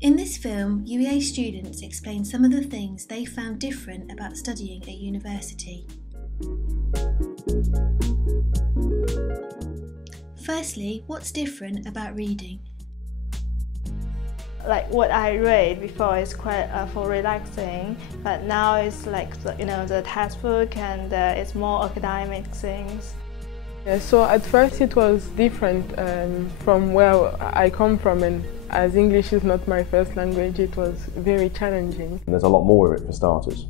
In this film, UEA students explain some of the things they found different about studying at university. Firstly, what's different about reading? Like what I read before is quite for relaxing, but now it's like the textbook and it's more academic things. Yeah, so at first it was different from where I come from, and as English is not my first language, it was very challenging. There's a lot more of it for starters,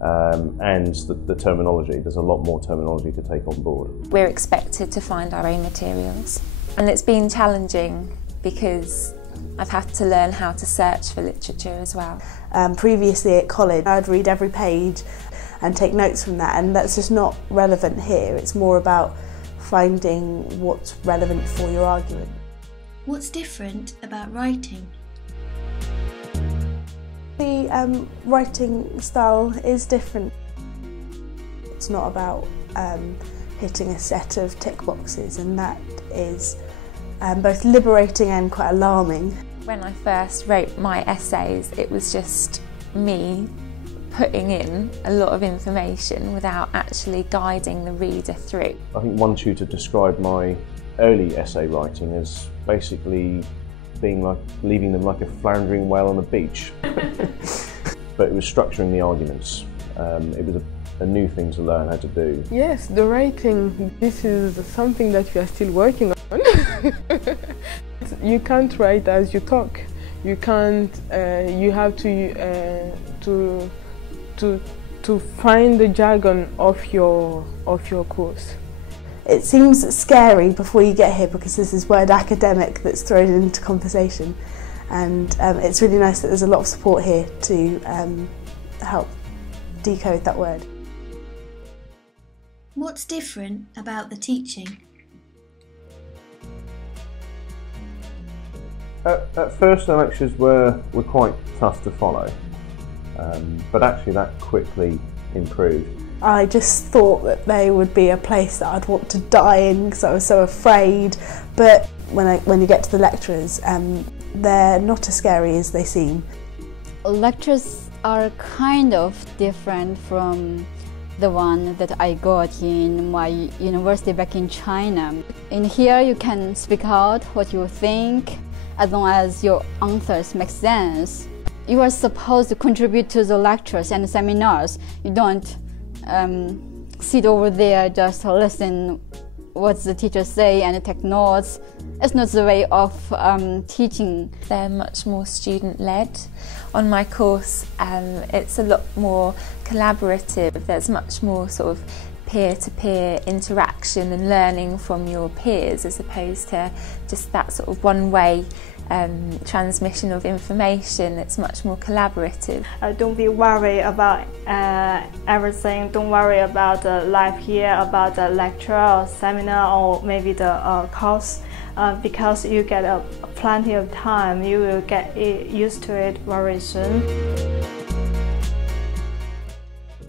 and the terminology, there's a lot more terminology to take on board. We're expected to find our own materials, and it's been challenging because I've had to learn how to search for literature as well. Previously at college, I'd read every page and take notes from that, and that's just not relevant here. It's more about finding what's relevant for your argument. What's different about writing? The writing style is different. It's not about hitting a set of tick boxes, and that is both liberating and quite alarming. When I first wrote my essays, it was just me putting in a lot of information without actually guiding the reader through. I think one tutor described my early essay writing as basically being like leaving them like a floundering whale on a beach. But it was structuring the arguments. It was a new thing to learn how to do. Yes, the writing, this is something that we are still working on. You can't write as you talk. You can't. You have to find the jargon of your course. It seems scary before you get here because there's this word academic that's thrown into conversation, and it's really nice that there's a lot of support here to help decode that word. What's different about the teaching? At first the lectures were quite tough to follow, but actually that quickly improved. I just thought that they would be a place that I'd want to die in because I was so afraid, but when you get to the lecturers, they're not as scary as they seem. Lectures are kind of different from the one that I got in my university back in China. In here you can speak out what you think as long as your answers make sense. You are supposed to contribute to the lectures and seminars. You don't sit over there just listen what the teachers say and take notes. It's not the way of teaching. They're much more student-led. On my course, it's a lot more collaborative. There's much more sort of peer-to-peer interaction and learning from your peers, as opposed to just that sort of one-way transmission of information. It's much more collaborative. Don't be worried about everything. Don't worry about the life here, about the lecture or seminar or maybe the course, because you get plenty of time. You will get used to it very soon.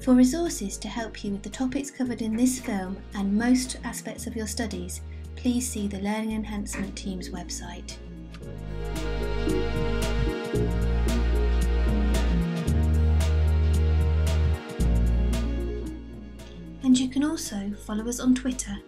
For resources to help you with the topics covered in this film and most aspects of your studies, please see the Learning Enhancement Team's website. And you can also follow us on Twitter